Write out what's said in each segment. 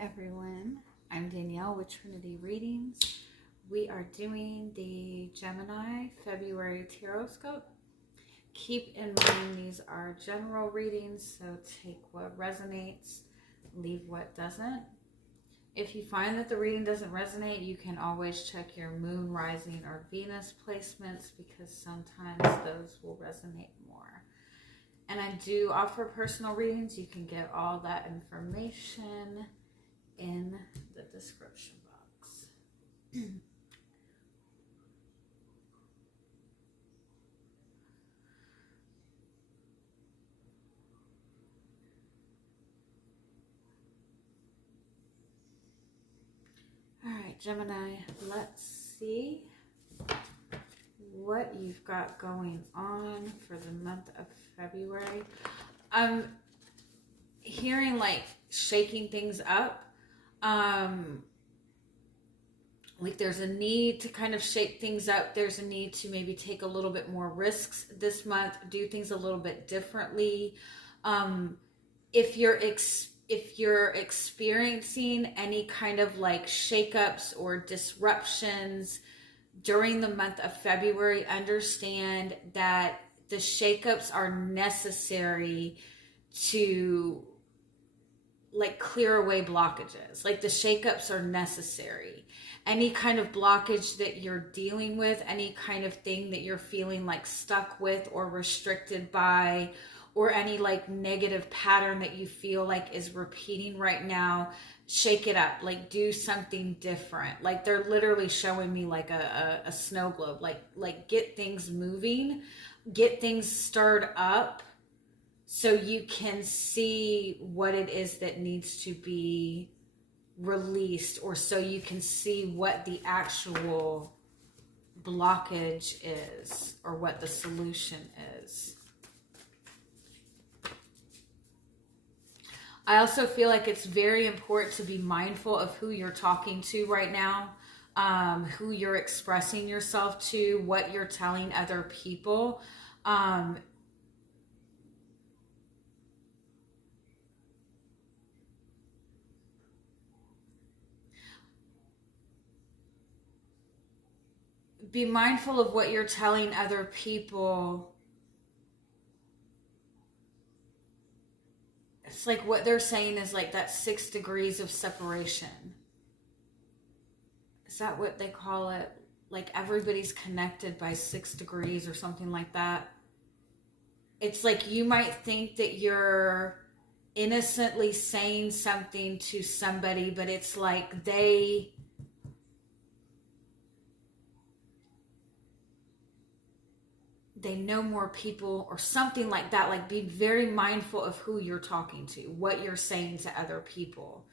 everyone, I'm Danielle with Trinity Readings. We are doing the Gemini February Tarotscope. Keep in mind these are general readings, so take what resonates, leave what doesn't. If you find that the reading doesn't resonate, you can always check your moon, rising, or Venus placements because sometimes those will resonate more. And I do offer personal readings. You can get all that information in the description box. All right, Gemini, let's see what you've got going on for the month of February. I'm hearing like shaking things up. Like there's a need to kind of shake things up. There's a need to maybe take a little bit more risks this month, do things a little bit differently. If you're experiencing any kind of like shakeups or disruptions during the month of February, understand that the shakeups are necessary to like clear away blockages. Like the shakeups are necessary. Any kind of blockage that you're dealing with, any kind of thing that you're feeling like stuck with or restricted by, or any like negative pattern that you feel like is repeating right now, shake it up. Like do something different. Like they're literally showing me like a snow globe. Like get things moving, get things stirred up so you can see what it is that needs to be released, or so you can see what the actual blockage is or what the solution is. I also feel like it's very important to be mindful of who you're talking to right now, who you're expressing yourself to, what you're telling other people. Be mindful of what you're telling other people. It's like what they're saying is like that 6 degrees of separation. Is that what they call it? Like everybody's connected by 6 degrees or something like that. It's like you might think that you're innocently saying something to somebody, but it's like they know more people or something like that. Like be very mindful of who you're talking to, what you're saying to other people,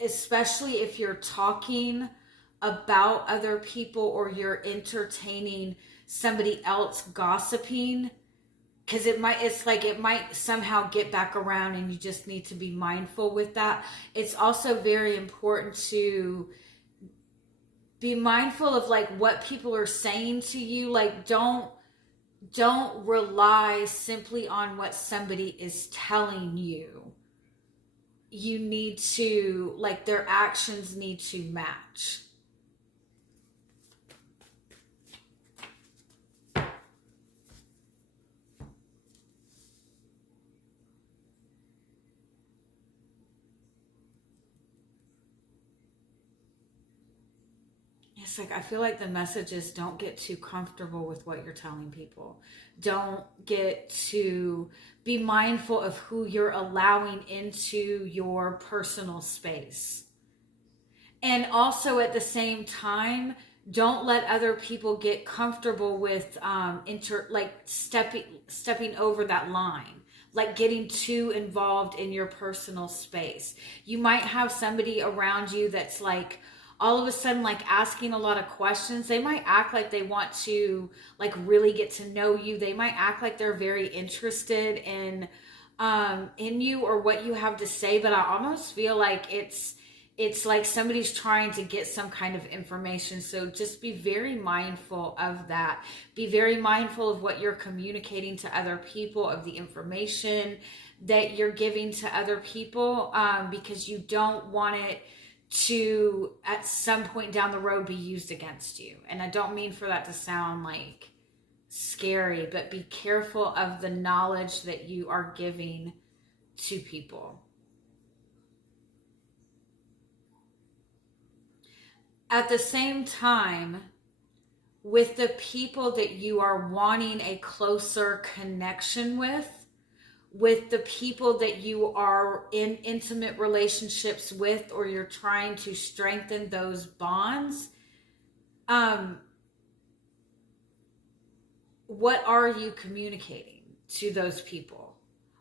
especially if you're talking about other people or you're entertaining somebody else gossiping, because it might somehow get back around, and you just need to be mindful with that. It's also very important to be mindful of like what people are saying to you. Like don't rely simply on what somebody is telling you. You need to, like, their actions need to match. It's like, I feel like the message is don't get too comfortable with what you're telling people. Don't get to be mindful of who you're allowing into your personal space. And also at the same time, don't let other people get comfortable with stepping over that line. Like getting too involved in your personal space. You might have somebody around you that's like, all of a sudden like asking a lot of questions. They might act like they want to like really get to know you. They might act like they're very interested in you or what you have to say, but I almost feel like it's like somebody's trying to get some kind of information. So just be very mindful of that. Be very mindful of what you're communicating to other people, of the information that you're giving to other people, because you don't want it to at some point down the road be used against you. And I don't mean for that to sound like scary, but be careful of the knowledge that you are giving to people. At the same time, with the people that you are wanting a closer connection with the people that you are in intimate relationships with, or you're trying to strengthen those bonds, what are you communicating to those people?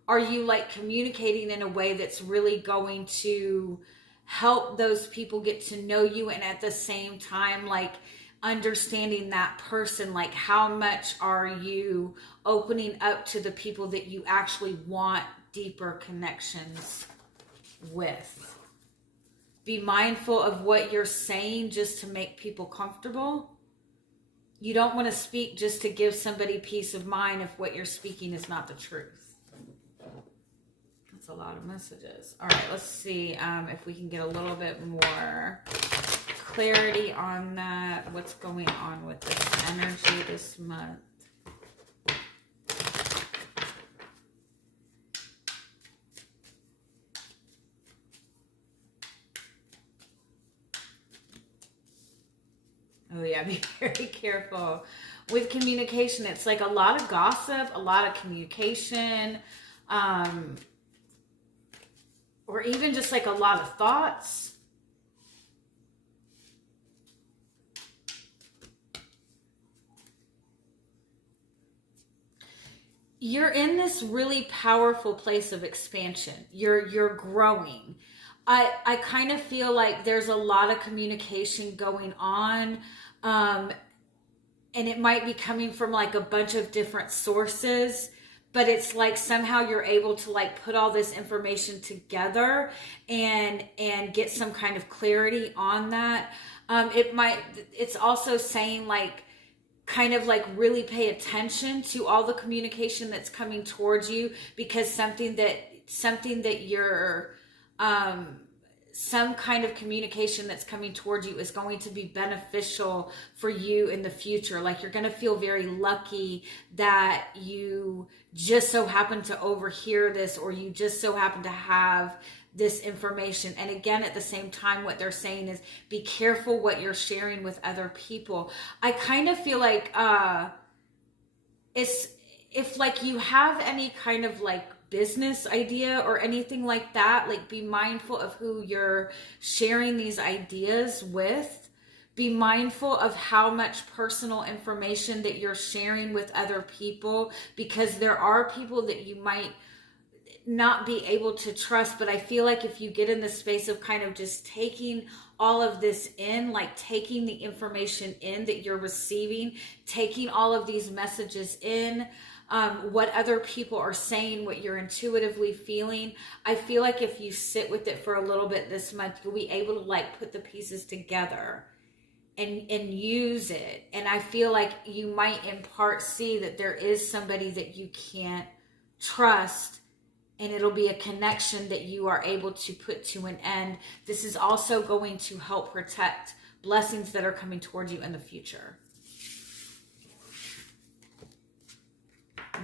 Are you like communicating in a way that's really going to help those people get to know you, and at the same time like understanding that person? Like, how much are you opening up to the people that you actually want deeper connections with? Be mindful of what you're saying just to make people comfortable. You don't want to speak just to give somebody peace of mind if what you're speaking is not the truth. That's a lot of messages. All right, let's see if we can get a little bit more clarity on that. What's going on with this energy this month? Oh yeah, be very careful with communication. It's like a lot of gossip, a lot of communication, or even just like a lot of thoughts. You're in this really powerful place of expansion. You're growing. I kind of feel like there's a lot of communication going on. And it might be coming from like a bunch of different sources, but it's like somehow you're able to like put all this information together and get some kind of clarity on that. It's also saying like, kind of like really pay attention to all the communication that's coming towards you, because something that you're, some kind of communication that's coming towards you is going to be beneficial for you in the future. Like, you're going to feel very lucky that you just so happen to overhear this, or you just so happen to have this information. And again, at the same time, what they're saying is be careful what you're sharing with other people. I kind of feel like if like you have any kind of like business idea or anything like that, like be mindful of who you're sharing these ideas with. Be mindful of how much personal information that you're sharing with other people, because there are people that you might not be able to trust. But I feel like if you get in the space of kind of just taking all of this in, like taking the information in that you're receiving, taking all of these messages in, what other people are saying, what you're intuitively feeling, I feel like if you sit with it for a little bit this month, you'll be able to like put the pieces together and use it. And I feel like you might in part see that there is somebody that you can't trust, and it'll be a connection that you are able to put to an end. This is also going to help protect blessings that are coming towards you in the future.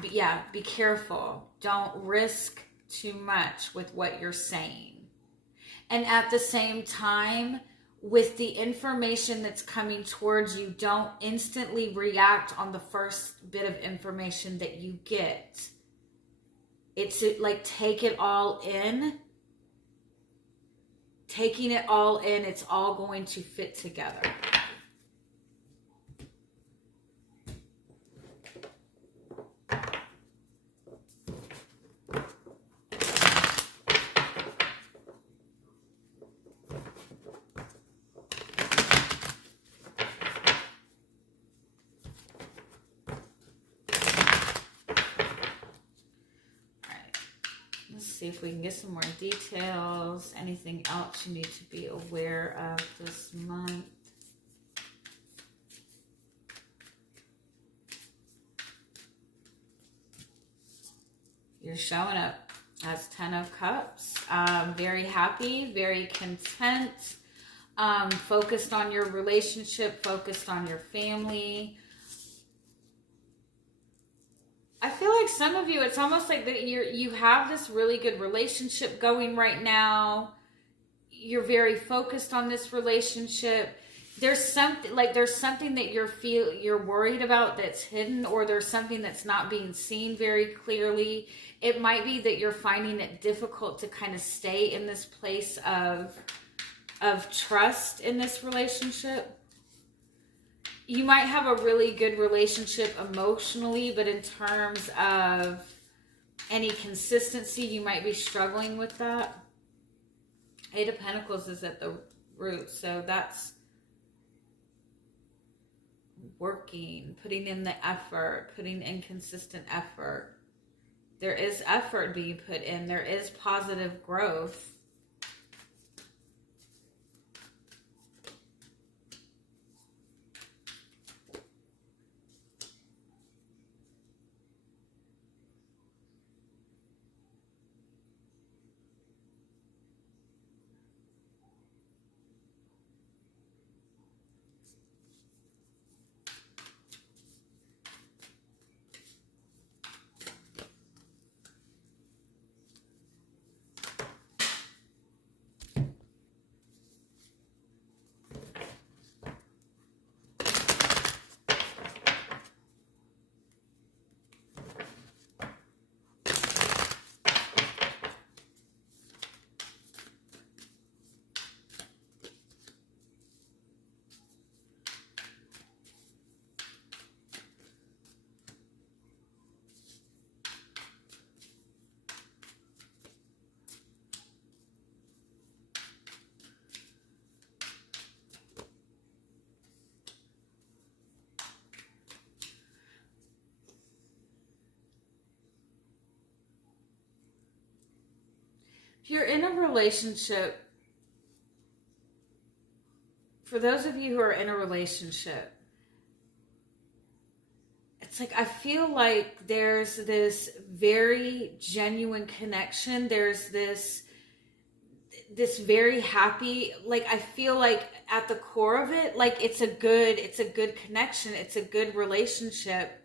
But yeah, be careful. Don't risk too much with what you're saying. And at the same time, with the information that's coming towards you, don't instantly react on the first bit of information that you get. It's like, take it all in. Taking it all in, it's all going to fit together. See if we can get some more details. Anything else you need to be aware of this month? You're showing up. That's 10 of Cups. Very happy, very content, focused on your relationship, focused on your family. I feel like some of you, it's almost like that you have this really good relationship going right now. You're very focused on this relationship. There's something that you're worried about that's hidden, or there's something that's not being seen very clearly. It might be that you're finding it difficult to kind of stay in this place of trust in this relationship. You might have a really good relationship emotionally, but in terms of any consistency, you might be struggling with that. 8 of Pentacles is at the root, so that's working, putting in the effort, putting in consistent effort. There is effort being put in. There is positive growth. If you're in a relationship, for those of you who are in a relationship, it's like, I feel like there's this very genuine connection. There's this very happy, like, I feel like at the core of it, like it's a good connection. It's a good relationship.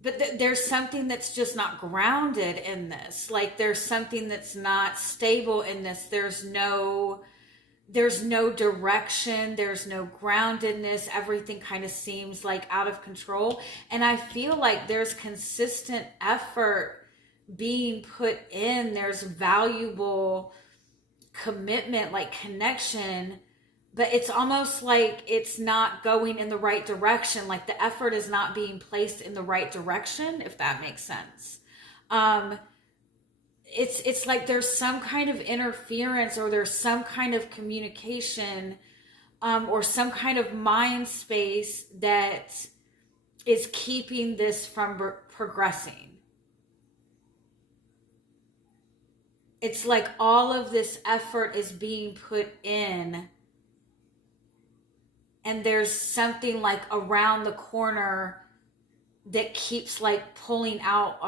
But there's something that's just not grounded in this. Like, there's something that's not stable in this. There's no direction. There's no groundedness. Everything kind of seems like out of control. And I feel like there's consistent effort being put in. There's valuable commitment, like connection, but it's almost like it's not going in the right direction. Like the effort is not being placed in the right direction, if that makes sense. It's like there's some kind of interference, or there's some kind of communication, or some kind of mind space that is keeping this from progressing. It's like all of this effort is being put in, and there's something like around the corner that keeps like pulling out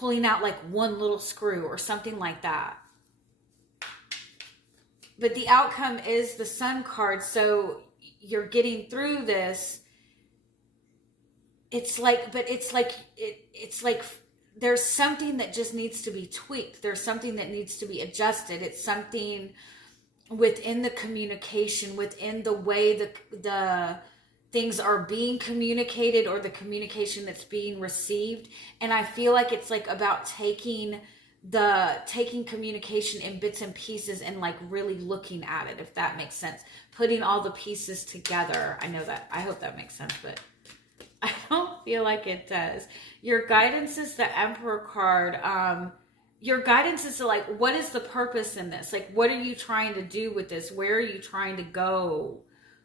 like one little screw or something like that. But the outcome is the Sun card, so you're getting through this. It's like there's something that just needs to be tweaked. There's something that needs to be adjusted. It's something within the communication, within the way the things are being communicated, or the communication that's being received. And I feel like it's like about taking communication in bits and pieces and like really looking at it, if that makes sense. Putting all the pieces together. I hope that makes sense, but I don't feel like it does. Your guidance is the Emperor card. Your guidance is to like, what is the purpose in this? Like, what are you trying to do with this? Where are you trying to go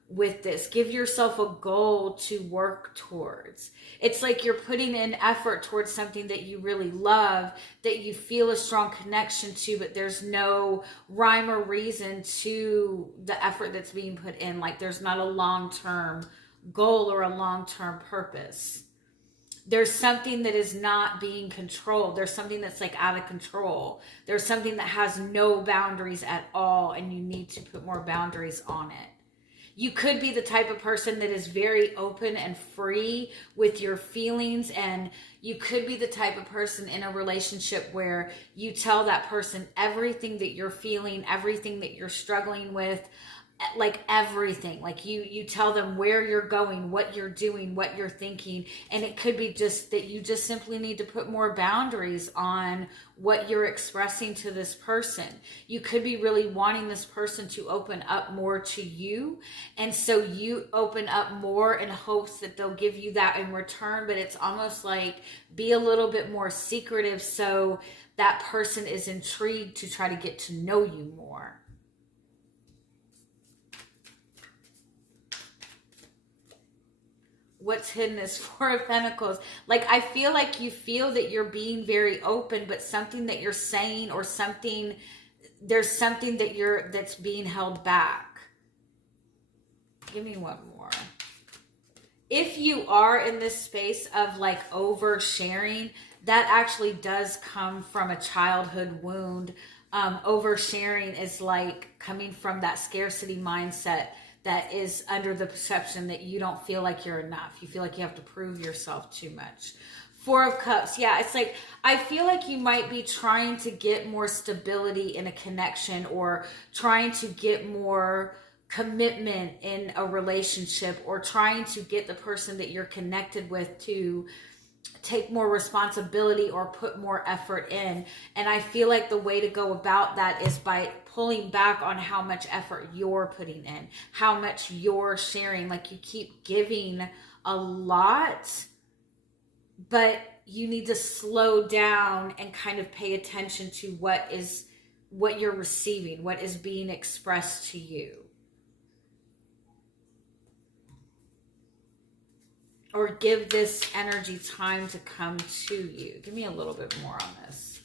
with this? Give yourself a goal to work towards. It's like you're putting in effort towards something that you really love, that you feel a strong connection to, but there's no rhyme or reason to the effort that's being put in. Like, there's not a long-term goal or a long-term purpose. there's something that is not being controlled. There's something that's like out of control. There's something that has no boundaries at all, and you need to put more boundaries on it. You could be the type of person that is very open and free with your feelings, and you could be the type of person in a relationship where you tell that person everything that you're feeling, everything that you're struggling with, like everything. Like you tell them where you're going, what you're doing, what you're thinking. And it could be just that you just simply need to put more boundaries on what you're expressing to this person. You could be really wanting this person to open up more to you, and so you open up more in hopes that they'll give you that in return. But it's almost like be a little bit more secretive so that person is intrigued to try to get to know you more. What's hidden is Four of Pentacles. Like, I feel like you feel that you're being very open, but something that you're saying or something, there's something that's being held back. Give me one more. If you are in this space of like oversharing, that actually does come from a childhood wound. Oversharing is like coming from that scarcity mindset that is under the perception that you don't feel like you're enough. You feel like you have to prove yourself too much. Four of Cups. Yeah, it's like, I feel like you might be trying to get more stability in a connection, or trying to get more commitment in a relationship, or trying to get the person that you're connected with to take more responsibility or put more effort in. And I feel like the way to go about that is by pulling back on how much effort you're putting in, how much you're sharing. Like, you keep giving a lot, but you need to slow down and kind of pay attention to what you're receiving, what is being expressed to you. Or give this energy time to come to you. Give me a little bit more on this.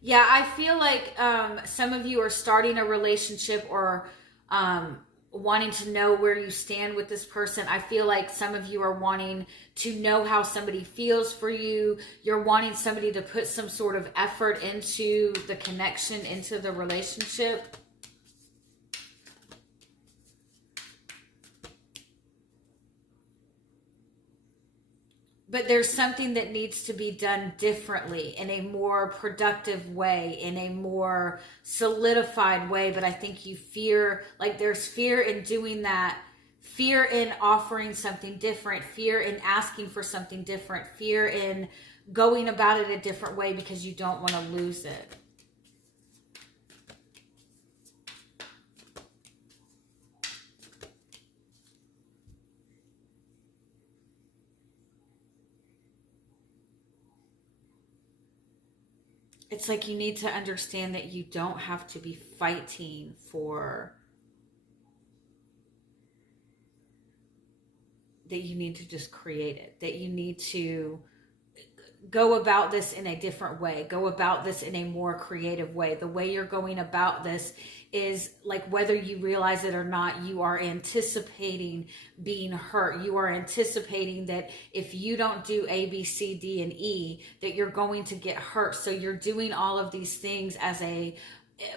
Yeah, I feel like some of you are starting a relationship, or wanting to know where you stand with this person. I feel like some of you are wanting to know how somebody feels for you. You're wanting somebody to put some sort of effort into the connection, into the relationship. But there's something that needs to be done differently, in a more productive way, in a more solidified way. But I think you fear, like there's fear in doing that, fear in offering something different, fear in asking for something different, fear in going about it a different way because you don't want to lose it. It's like you need to understand that you don't have to be fighting for, that you need to just create it, that you need to go about this in a different way, go about this in a more creative way. The way you're going about this is like, whether you realize it or not, you are anticipating being hurt. You are anticipating that if you don't do A, B, C, D, and E, that you're going to get hurt. So you're doing all of these things as a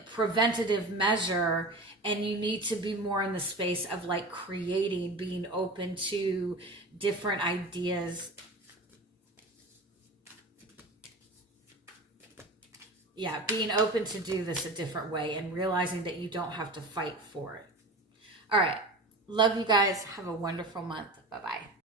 preventative measure, and you need to be more in the space of like creating, being open to different ideas. Yeah, being open to do this a different way and realizing that you don't have to fight for it. All right. Love you guys. Have a wonderful month. Bye-bye.